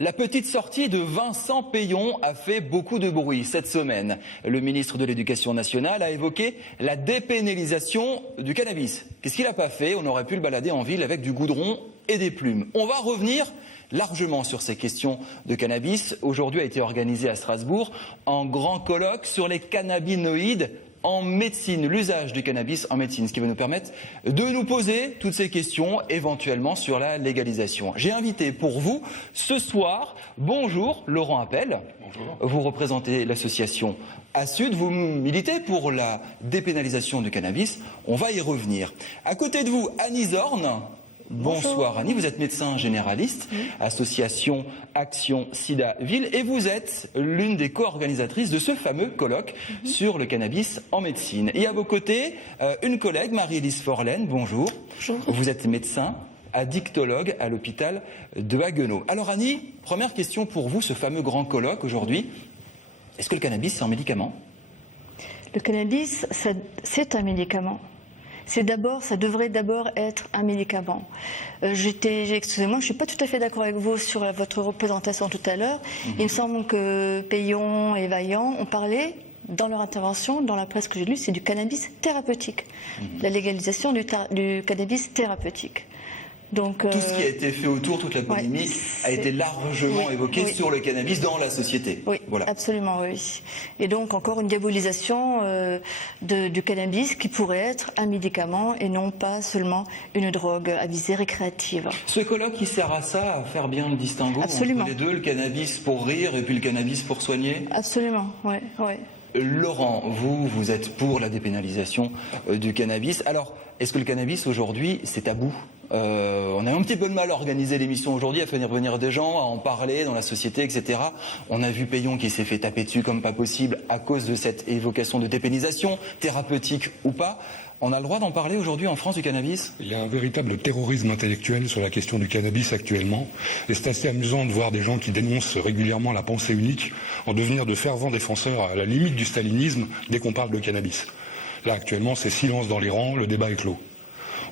La petite sortie de Vincent Peillon a fait beaucoup de bruit cette semaine. Le ministre de l'Éducation nationale a évoqué la dépénalisation du cannabis. Qu'est-ce qu'il n'a pas fait? On aurait pu le balader en ville avec du goudron et des plumes. On va revenir largement sur ces questions de cannabis. Aujourd'hui a été organisé à Strasbourg un grand colloque sur les cannabinoïdes en médecine, l'usage du cannabis en médecine, ce qui va nous permettre de nous poser toutes ces questions, éventuellement sur la légalisation. J'ai invité pour vous ce soir, bonjour Laurent Appel. Bonjour. Vous représentez l'association ASUD, vous militez pour la dépénalisation du cannabis, on va y revenir. À côté de vous, Annie Zorn. Bonsoir Annie, vous êtes médecin généraliste, association Action Sida Ville, et vous êtes l'une des co-organisatrices de ce fameux colloque sur le cannabis en médecine. Et à vos côtés, une collègue, Marie-Élise Forlaine, bonjour. Bonjour. Vous êtes médecin, addictologue à l'hôpital de Haguenau. Alors Annie, première question pour vous, ce fameux grand colloque aujourd'hui, est-ce que le cannabis c'est un médicament? Le cannabis, c'est un médicament. Ça devrait d'abord être un médicament. Excusez-moi, je ne suis pas tout à fait d'accord avec vous sur votre représentation tout à l'heure. Il me semble que Peillon et Vaillant ont parlé, dans leur intervention, dans la presse que j'ai lue, c'est du cannabis thérapeutique. La légalisation du cannabis thérapeutique. Donc, tout ce qui a été fait autour, toute la polémique, a été largement évoquée sur le cannabis dans la société. Oui, voilà. Absolument, oui. Et donc encore une diabolisation du cannabis qui pourrait être un médicament et non pas seulement une drogue à visée récréative. Ce colloque qui sert à ça, à faire bien le distinguo entre les deux, le cannabis pour rire et puis le cannabis pour soigner? Absolument, oui. Laurent, vous êtes pour la dépénalisation du cannabis. Alors, est-ce que le cannabis aujourd'hui, c'est tabou? On a un petit peu de mal à organiser l'émission aujourd'hui, à faire venir des gens, à en parler dans la société, etc. On a vu Peillon qui s'est fait taper dessus comme pas possible à cause de cette évocation de dépénalisation, thérapeutique ou pas. On a le droit d'en parler aujourd'hui en France du cannabis? Il y a un véritable terrorisme intellectuel sur la question du cannabis actuellement. Et c'est assez amusant de voir des gens qui dénoncent régulièrement la pensée unique en devenir de fervents défenseurs à la limite du stalinisme dès qu'on parle de cannabis. Là actuellement c'est silence dans les rangs, le débat est clos.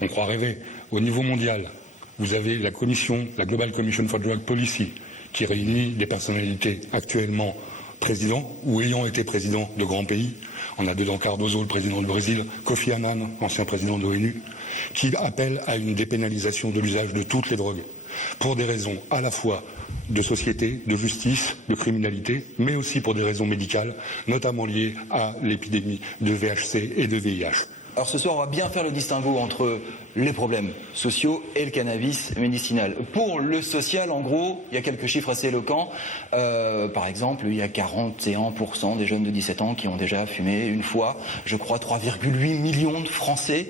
On croit rêver. Au niveau mondial, vous avez la Global Commission for Drug Policy, qui réunit des personnalités actuellement présidents ou ayant été présidents de grands pays. On a dedans Cardoso, le président du Brésil, Kofi Annan, ancien président de l'ONU, qui appelle à une dépénalisation de l'usage de toutes les drogues, pour des raisons à la fois de société, de justice, de criminalité, mais aussi pour des raisons médicales, notamment liées à l'épidémie de VHC et de VIH. Alors ce soir, on va bien faire le distinguo entre les problèmes sociaux et le cannabis médicinal. Pour le social, en gros, il y a quelques chiffres assez éloquents. Par exemple, il y a 41% des jeunes de 17 ans qui ont déjà fumé une fois. Je crois 3,8 millions de Français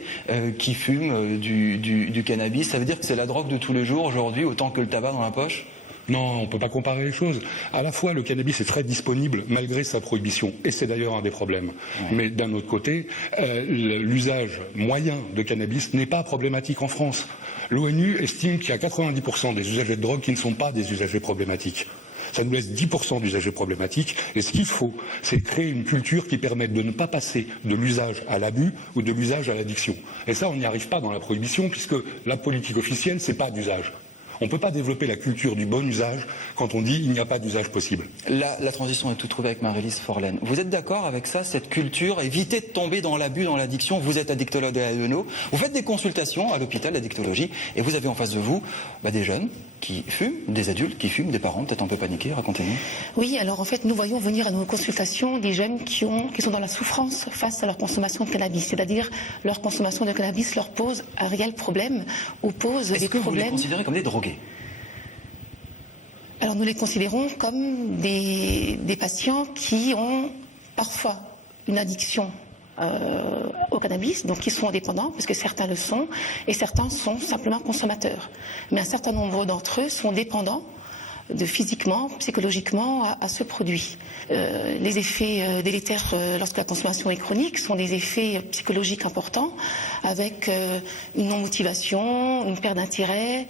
qui fument du cannabis. Ça veut dire que c'est la drogue de tous les jours aujourd'hui, autant que le tabac dans la poche? Non, on ne peut pas comparer les choses. À la fois, le cannabis est très disponible malgré sa prohibition, et c'est d'ailleurs un des problèmes. Mais d'un autre côté, l'usage moyen de cannabis n'est pas problématique en France. L'ONU estime qu'il y a 90% des usagers de drogue qui ne sont pas des usagers problématiques. Ça nous laisse 10% d'usagers problématiques. Et ce qu'il faut, c'est créer une culture qui permette de ne pas passer de l'usage à l'abus ou de l'usage à l'addiction. Et ça, on n'y arrive pas dans la prohibition, puisque la politique officielle, c'est pas d'usage. On ne peut pas développer la culture du bon usage quand on dit il n'y a pas d'usage possible. La transition est toute trouvée avec Marie-Élise Forlaine. Vous êtes d'accord avec ça, cette culture, éviter de tomber dans l'abus, dans l'addiction? Vous êtes addictologue à Haguenau, vous faites des consultations à l'hôpital d'addictologie et vous avez en face de vous des jeunes qui fument, des adultes qui fument, des parents peut-être un peu paniqués, racontez-nous. Oui, alors en fait nous voyons venir à nos consultations des jeunes qui sont dans la souffrance face à leur consommation de cannabis, c'est-à-dire leur consommation de cannabis leur pose un réel problème ou pose des problèmes. Est-ce que vous les considérez comme des drogués? Alors nous les considérons comme des patients qui ont parfois une addiction au cannabis, donc qui sont dépendants, parce que certains le sont, et certains sont simplement consommateurs. Mais un certain nombre d'entre eux sont dépendants physiquement, psychologiquement à ce produit. Les effets délétères lorsque la consommation est chronique sont des effets psychologiques importants, avec une non-motivation, une perte d'intérêt,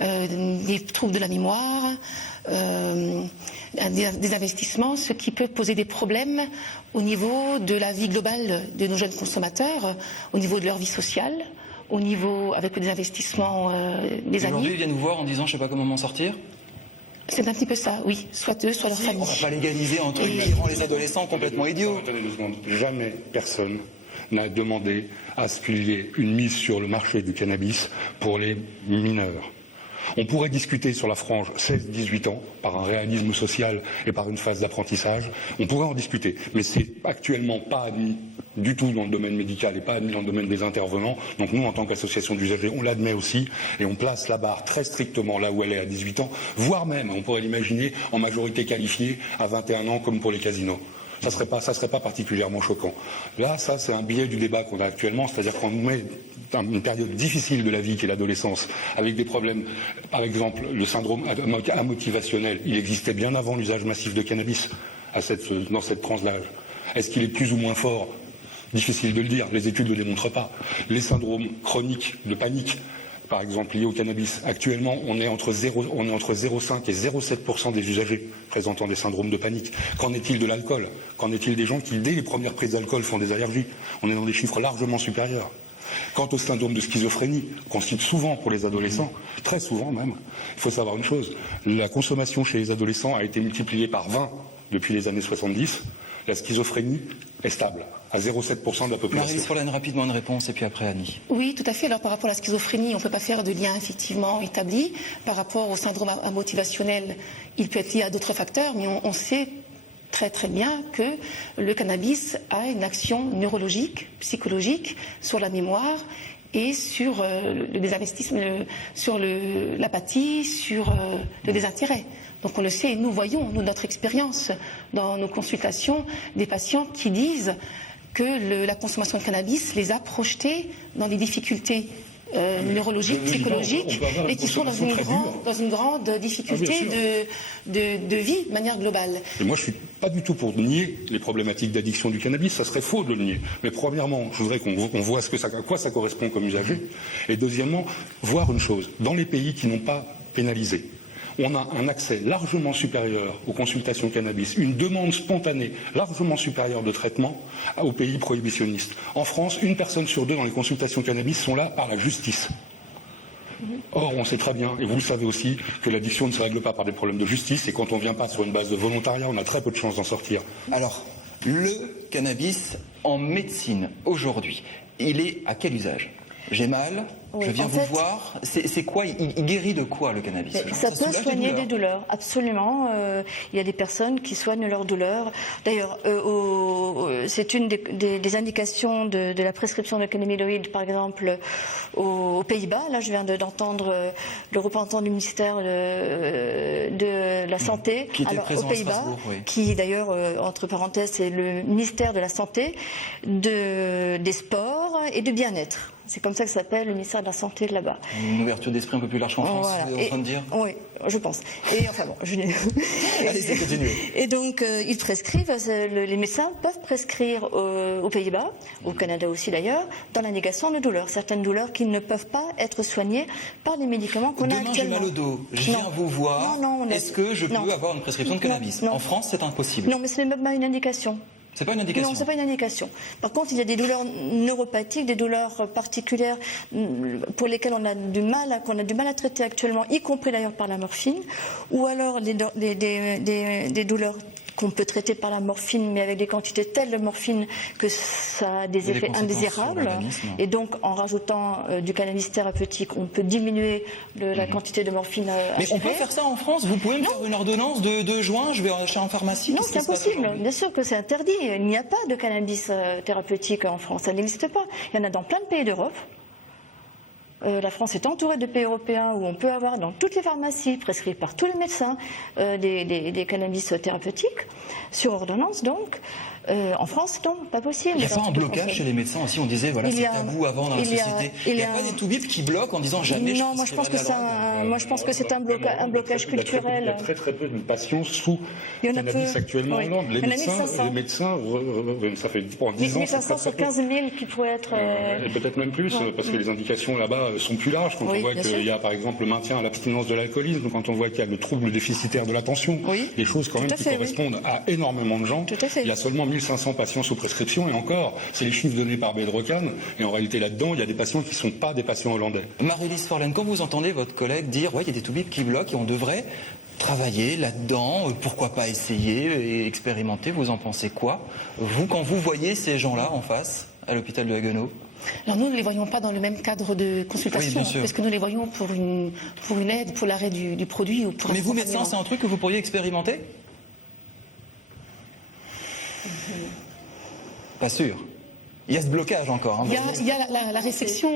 des troubles de la mémoire, des investissements, ce qui peut poser des problèmes au niveau de la vie globale de nos jeunes consommateurs, au niveau de leur vie sociale, au niveau avec des investissements des amis. Aujourd'hui, ils viennent vous voir en disant je ne sais pas comment m'en sortir? C'est un petit peu ça, oui. Soit eux, soit leur famille. On va pas légaliser un truc qui rend les adolescents complètement idiots. Attendez 2 secondes. Jamais personne n'a demandé à ce qu'il y ait une mise sur le marché du cannabis pour les mineurs. On pourrait discuter sur la frange 16-18 ans, par un réalisme social et par une phase d'apprentissage. On pourrait en discuter, mais c'est actuellement pas admis du tout dans le domaine médical et pas admis dans le domaine des intervenants. Donc nous, en tant qu'association d'usagers, on l'admet aussi et on place la barre très strictement là où elle est à 18 ans, voire même, on pourrait l'imaginer, en majorité qualifiée à 21 ans comme pour les casinos. Ça serait pas particulièrement choquant. Là, ça, c'est un biais du débat qu'on a actuellement, c'est-à-dire qu'on nous met dans une période difficile de la vie qui est l'adolescence, avec des problèmes, par exemple, le syndrome amotivationnel. Il existait bien avant l'usage massif de cannabis dans cette tranche d'âge. Est-ce qu'il est plus ou moins fort ? Difficile de le dire, les études ne le démontrent pas. Les syndromes chroniques de panique, par exemple, liés au cannabis. Actuellement, on est entre 0,5 et 0,7% des usagers présentant des syndromes de panique. Qu'en est-il de l'alcool ? Qu'en est-il des gens qui, dès les premières prises d'alcool, font des allergies ? On est dans des chiffres largement supérieurs. Quant au syndrome de schizophrénie, qu'on cite souvent pour les adolescents, très souvent même, il faut savoir une chose, la consommation chez les adolescents a été multipliée par 20 depuis les années 70. La schizophrénie est stable, à 0,7% de la population. Marie Sorlen, rapidement une réponse, et puis après Annie. Oui, tout à fait. Alors par rapport à la schizophrénie, on ne peut pas faire de lien effectivement établi. Par rapport au syndrome amotivationnel, il peut être lié à d'autres facteurs, mais on sait très très bien que le cannabis a une action neurologique, psychologique sur la mémoire et sur le désinvestissement, sur l'apathie, sur le désintérêt. Donc on le sait et nous voyons, notre expérience dans nos consultations, des patients qui disent que la consommation de cannabis les a projetés dans des difficultés neurologiques, psychologiques, et qui sont dans une grande difficulté de vie de manière globale. Et moi, je suis pas du tout pour nier les problématiques d'addiction du cannabis, ça serait faux de le nier. Mais premièrement, je voudrais qu'on voit à quoi ça correspond comme usager. Et deuxièmement, voir une chose, dans les pays qui n'ont pas pénalisé, on a un accès largement supérieur aux consultations cannabis, une demande spontanée largement supérieure de traitement aux pays prohibitionnistes. En France, 1 personne sur 2 dans les consultations cannabis sont là par la justice. Or, on sait très bien, et vous le savez aussi, que l'addiction ne se règle pas par des problèmes de justice, et quand on ne vient pas sur une base de volontariat, on a très peu de chances d'en sortir. Alors, le cannabis en médecine, aujourd'hui, il est à quel usage ? J'ai mal, je viens vous voir. C'est quoi ? Il guérit de quoi, le cannabis ? Ça peut soigner des douleurs, absolument. Il y a des personnes qui soignent leurs douleurs. D'ailleurs, c'est une des indications de la prescription de cannabinoïdes, par exemple, aux Pays-Bas. Là, je viens d'entendre le représentant du ministère de la Santé qui était présent aux Pays-Bas, oui. qui d'ailleurs, entre parenthèses, c'est le ministère de la Santé, des sports et du bien-être. C'est comme ça que ça s'appelle, le ministère de la Santé de là-bas. Une ouverture d'esprit un peu plus large qu'en France, voilà. vous êtes en train de dire ? Oui, je pense. Et enfin bon, Allez-y, continuez. Et donc, ils prescrivent, les médecins peuvent prescrire aux Pays-Bas, au Canada aussi d'ailleurs, dans la négation de douleurs. Certaines douleurs qui ne peuvent pas être soignées par les médicaments qu'on a actuellement. Demain, j'ai mal au dos, je viens vous voir. Est-ce que je peux avoir une prescription de cannabis ? En France, c'est impossible. Non, mais ce n'est même pas une indication. C'est pas une indication. Non, c'est pas une indication. Par contre, il y a des douleurs neuropathiques, des douleurs particulières pour lesquelles qu'on a du mal à traiter actuellement, y compris d'ailleurs par la morphine, ou alors des douleurs qu'on peut traiter par la morphine, mais avec des quantités telles de morphine que ça a des effets indésirables. Et donc, en rajoutant du cannabis thérapeutique, on peut diminuer la quantité de morphine. Mais on peut faire ça en France ? Vous pouvez me faire une ordonnance de juin, je vais acheter en pharmacie ? Non, c'est impossible. Bien sûr que c'est interdit. Il n'y a pas de cannabis thérapeutique en France. Ça n'existe pas. Il y en a dans plein de pays d'Europe. La France est entourée de pays européens où on peut avoir dans toutes les pharmacies, prescrits par tous les médecins, des cannabis thérapeutiques, sur ordonnance donc. En France, non, pas possible. Il n'y a pas un blocage chez les médecins aussi, on disait, voilà, c'est tabou avant dans la société. Il n'y a pas des toubibs qui bloquent en disant jamais je. Non, moi je pense que c'est un blocage culturel. Il y a très très peu de patients sous cannabis actuellement en Hollande. Les médecins, ça fait en 10 ans. 1500 sur 15 000 qui pourraient être. Et peut-être même plus, parce que les indications là-bas sont plus larges. Quand on voit qu'il y a par exemple le maintien à l'abstinence de l'alcoolisme, quand on voit qu'il y a le trouble déficitaire de l'attention, des choses quand même qui correspondent à énormément de gens. Il y a seulement 1500 patients sous prescription, et encore, c'est les chiffres donnés par Bedrocan, et en réalité là-dedans, il y a des patients qui ne sont pas des patients hollandais. Marie-Lise Sorlen, quand vous entendez votre collègue dire, ouais, il y a des toubibs qui bloquent et on devrait travailler là-dedans, pourquoi pas essayer et expérimenter, vous en pensez quoi? Vous, quand vous voyez ces gens-là en face, à l'hôpital de Haguenau? Alors nous ne les voyons pas dans le même cadre de consultation, parce que nous les voyons pour une aide, pour l'arrêt du produit ou pour. Mais vous, médecin, c'est un truc que vous pourriez expérimenter? Pas sûr. Il y a ce blocage encore. Hein, il y a la réflexion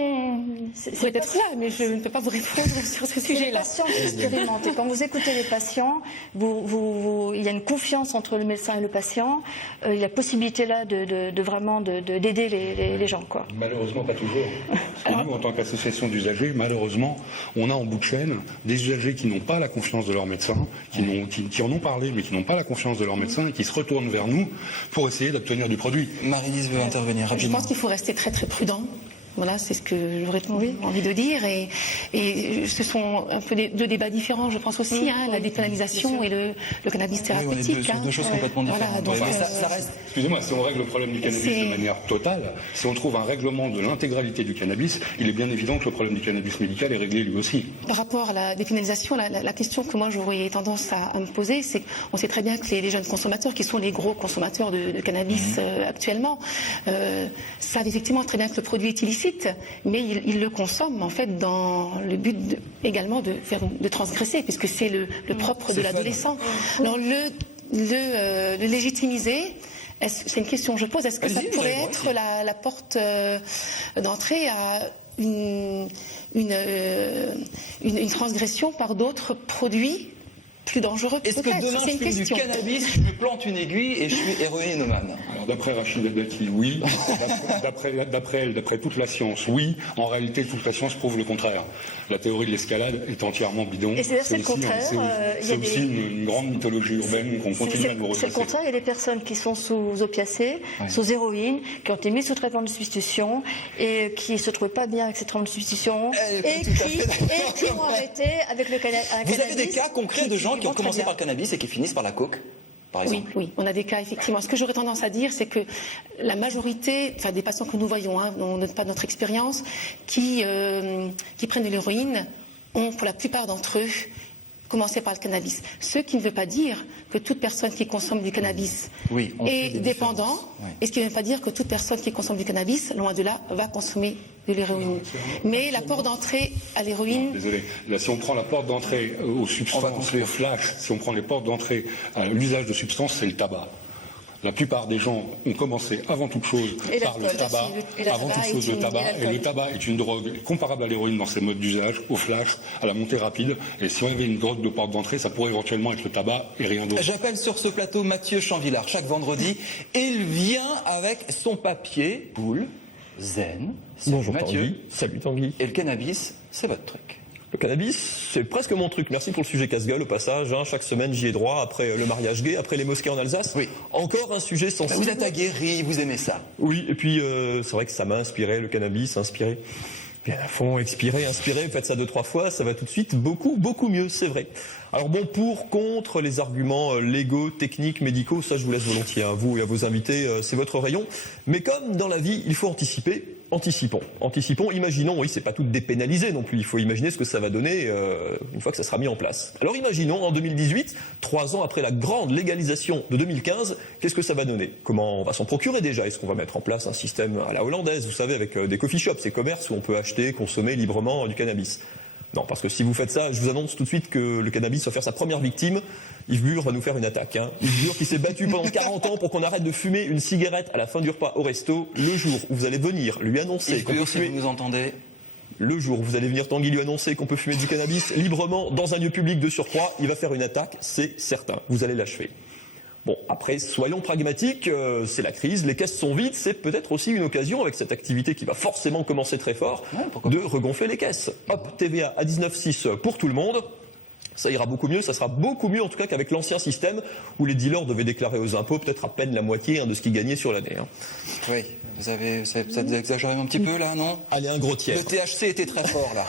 pourrait être là, mais je ne peux pas vous répondre sur ce sujet-là. Les patients qui expérimentent. Et quand vous écoutez les patients, il y a une confiance entre le médecin et le patient. Il y a possibilité là de vraiment d'aider les gens, quoi. Malheureusement, pas toujours. Parce que nous, en tant qu'association d'usagers, malheureusement, on a en bout de chaîne des usagers qui n'ont pas la confiance de leur médecin, qui en ont parlé, mais qui n'ont pas la confiance de leur médecin et qui se retournent vers nous pour essayer d'obtenir du produit. Marie-Lise veut intervenir rapidement. Je pense qu'il faut rester très très prudent. Voilà, c'est ce que j'aurais envie de dire. Et ce sont un peu deux débats différents, je pense aussi, la dépénalisation et le cannabis thérapeutique. Oui, on est deux choses complètement différentes. Voilà, donc, ça reste... Excusez-moi, si on règle le problème du cannabis de manière totale, si on trouve un règlement de l'intégralité du cannabis, il est bien évident que le problème du cannabis médical est réglé lui aussi. Par rapport à la dépénalisation, la question que moi j'aurais tendance à me poser, c'est qu'on sait très bien que les jeunes consommateurs, qui sont les gros consommateurs de cannabis actuellement, savent effectivement très bien que le produit est illicite, mais ils le consomment en fait dans le but également de transgresser, puisque c'est le propre de l'adolescent. Alors le légitimiser, c'est une question que je pose. Est-ce que ça pourrait être la porte d'entrée à une transgression par d'autres produits plus dangereux? Est-ce que demain je fume du cannabis, je me plante une aiguille et je suis héroïnomane? Alors d'après Rachida Dati, oui. D'après elle, d'après toute la science, oui. En réalité, toute la science prouve le contraire. La théorie de l'escalade est entièrement bidon. Et c'est le contraire. C'est aussi une grande mythologie urbaine qu'on continue à nous ressasser. C'est le contraire. Il y a des personnes qui sont sous opiacés, sous héroïne, qui ont été mises sous traitement de substitution et qui ne se trouvaient pas bien avec ces traitements de substitution et qui ont arrêté avec le cannabis. Vous avez des cas concrets de gens qui ont commencé par le cannabis et qui finissent par la coke, par exemple? Oui, on a des cas, effectivement. Ce que j'aurais tendance à dire, c'est que la majorité, des patients que nous voyons, on ne donne pas notre expérience, qui prennent de l'héroïne, ont, pour la plupart d'entre eux, commencé par le cannabis. Ce qui ne veut pas dire que toute personne qui consomme du cannabis est dépendant, et ce qui ne veut pas dire que toute personne qui consomme du cannabis, loin de là, va consommer de l'héroïne. Mais la porte d'entrée à l'héroïne... Désolé. Là, si on prend la porte d'entrée aux substances, aux flash, si on prend les portes d'entrée à l'usage de substances, c'est le tabac. La plupart des gens ont commencé avant toute chose par le tabac, et le tabac est une drogue comparable à l'héroïne dans ses modes d'usage, au flash, à la montée rapide. Et si on avait une drogue de porte d'entrée, ça pourrait éventuellement être le tabac et rien d'autre. J'appelle sur ce plateau Mathieu Chanvillard chaque vendredi. Il vient avec son papier boule zen. Bonjour Mathieu. Tanguy. Salut Tanguy. Et le cannabis, c'est votre truc. Le cannabis, c'est presque mon truc. Merci pour le sujet casse-gueule au passage. Chaque semaine, j'y ai droit après le mariage gay, après les mosquées en Alsace. Oui. Encore un sujet sensible. Vous êtes aguerri, vous aimez ça. Oui, et puis c'est vrai que ça m'a inspiré, le cannabis, inspiré. Bien à fond, inspiré, faites ça 2-3 fois, ça va tout de suite beaucoup mieux, c'est vrai. Alors bon, pour, contre, les arguments légaux, techniques, médicaux, ça je vous laisse volontiers à vous et à vos invités, c'est votre rayon. Mais comme dans la vie, il faut anticiper, anticipons, imaginons, oui, c'est pas tout dépénalisé non plus, il faut imaginer ce que ça va donner une fois que ça sera mis en place. Alors imaginons, en 2018, 3 ans après la grande légalisation de 2015, qu'est-ce que ça va donner? Comment on va s'en procurer déjà? Est-ce qu'on va mettre en place un système à la hollandaise, vous savez, avec des coffee shops, ces commerces où on peut acheter, consommer librement du cannabis? Non, parce que si vous faites ça, je vous annonce tout de suite que le cannabis va faire sa première victime. Yves Bure va nous faire une attaque. Yves Bure qui s'est battu pendant 40 ans pour qu'on arrête de fumer une cigarette à la fin du repas au resto. Le jour où vous allez venir lui annoncer qu'on peut fumer... si vous nous entendez... Le jour où vous allez venir, Tanguy, lui annoncer qu'on peut fumer du cannabis librement dans un lieu public de surcroît, il va faire une attaque, c'est certain. Vous allez l'achever. Bon, après, soyons pragmatiques, c'est la crise, les caisses sont vides, c'est peut-être aussi une occasion, avec cette activité qui va forcément commencer très fort, de regonfler les caisses. Hop, TVA à 19,6 pour tout le monde, ça ira beaucoup mieux, ça sera beaucoup mieux en tout cas qu'avec l'ancien système où les dealers devaient déclarer aux impôts peut-être à peine la moitié de ce qu'ils gagnaient sur l'année. Oui, vous exagéré un petit peu là, non? Allez, un gros tiers. Le THC était très fort là.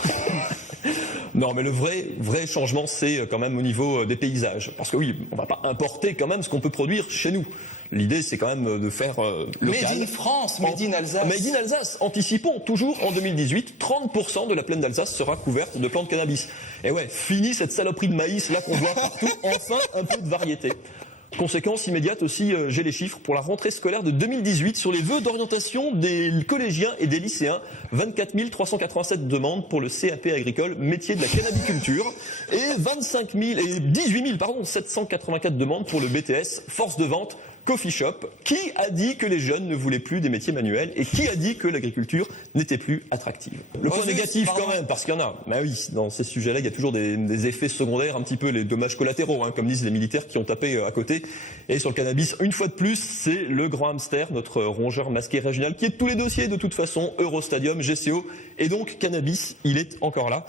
Non, mais le vrai changement, c'est quand même au niveau des paysages. Parce que oui, on va pas importer quand même ce qu'on peut produire chez nous. L'idée, c'est quand même de faire local. Made in France, Made in Alsace. Made in Alsace. Anticipons, toujours en 2018, 30% de la plaine d'Alsace sera couverte de plantes de cannabis. Et ouais, fini cette saloperie de maïs là qu'on voit partout, enfin un peu de variété. Conséquence immédiate aussi, j'ai les chiffres pour la rentrée scolaire de 2018 sur les vœux d'orientation des collégiens et des lycéens. 24 387 demandes pour le CAP agricole, métier de la cannabiculture, et 18 784 demandes pour le BTS, force de vente, coffee shop. Qui a dit que les jeunes ne voulaient plus des métiers manuels et qui a dit que l'agriculture n'était plus attractive? Le point négatif quand même, parce qu'il y en a. Bah oui, dans ces sujets-là, il y a toujours des effets secondaires, un petit peu les dommages collatéraux, comme disent les militaires qui ont tapé à côté. Et sur le cannabis, une fois de plus, c'est le grand hamster, notre rongeur masqué régional, qui est de tous les dossiers de toute façon, Eurostadium, GCO, et donc cannabis, il est encore là.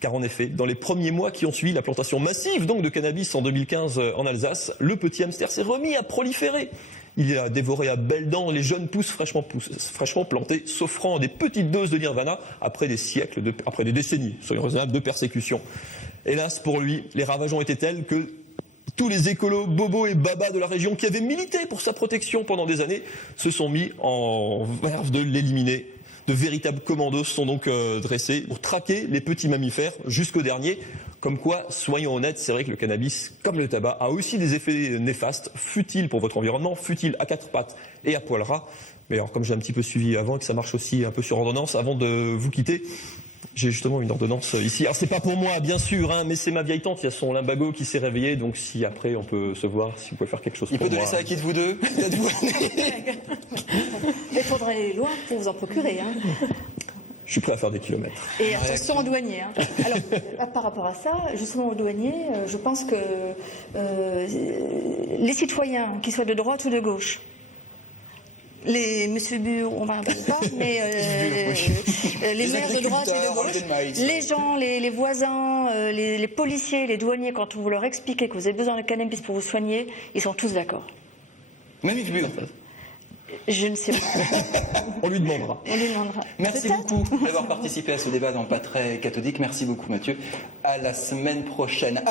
Car en effet, dans les premiers mois qui ont suivi la plantation massive donc de cannabis en 2015 en Alsace, le petit hamster s'est remis à proliférer. Il a dévoré à belles dents les jeunes pousses fraîchement plantées, s'offrant des petites doses de nirvana après des décennies, soyons raisonnables, de persécution. Hélas pour lui, les ravages ont été tels que tous les écolos, bobos et babas de la région qui avaient milité pour sa protection pendant des années se sont mis en verve de l'éliminer. De véritables commandos sont donc dressés pour traquer les petits mammifères jusqu'au dernier. Comme quoi, soyons honnêtes, c'est vrai que le cannabis, comme le tabac, a aussi des effets néfastes, futiles pour votre environnement, futiles à quatre pattes et à poil ras. Mais alors, comme j'ai un petit peu suivi avant et que ça marche aussi un peu sur ordonnance, avant de vous quitter, j'ai justement une ordonnance ici. Alors c'est pas pour moi, bien sûr, mais c'est ma vieille tante, il y a son lumbago qui s'est réveillé, donc si après on peut se voir, si vous pouvez faire quelque chose pour moi. Il peut donner ça à qui de vous deux? Il faudrait loin pour vous en procurer. Je suis prêt à faire des kilomètres. Et attention aux douaniers. Alors, par rapport à ça, justement aux douaniers, je pense que les citoyens, qu'ils soient de droite ou de gauche, Monsieur Bure, on va pas, mais les maires de droite et de gauche, les gens, les voisins, les policiers, les douaniers, quand vous leur expliquez que vous avez besoin de cannabis pour vous soigner, ils sont tous d'accord. Même Yves Bure. Je ne sais pas. On lui demandera. Merci beaucoup d'avoir participé à ce débat dans Pas très cathodique. Merci beaucoup Mathieu. À la semaine prochaine.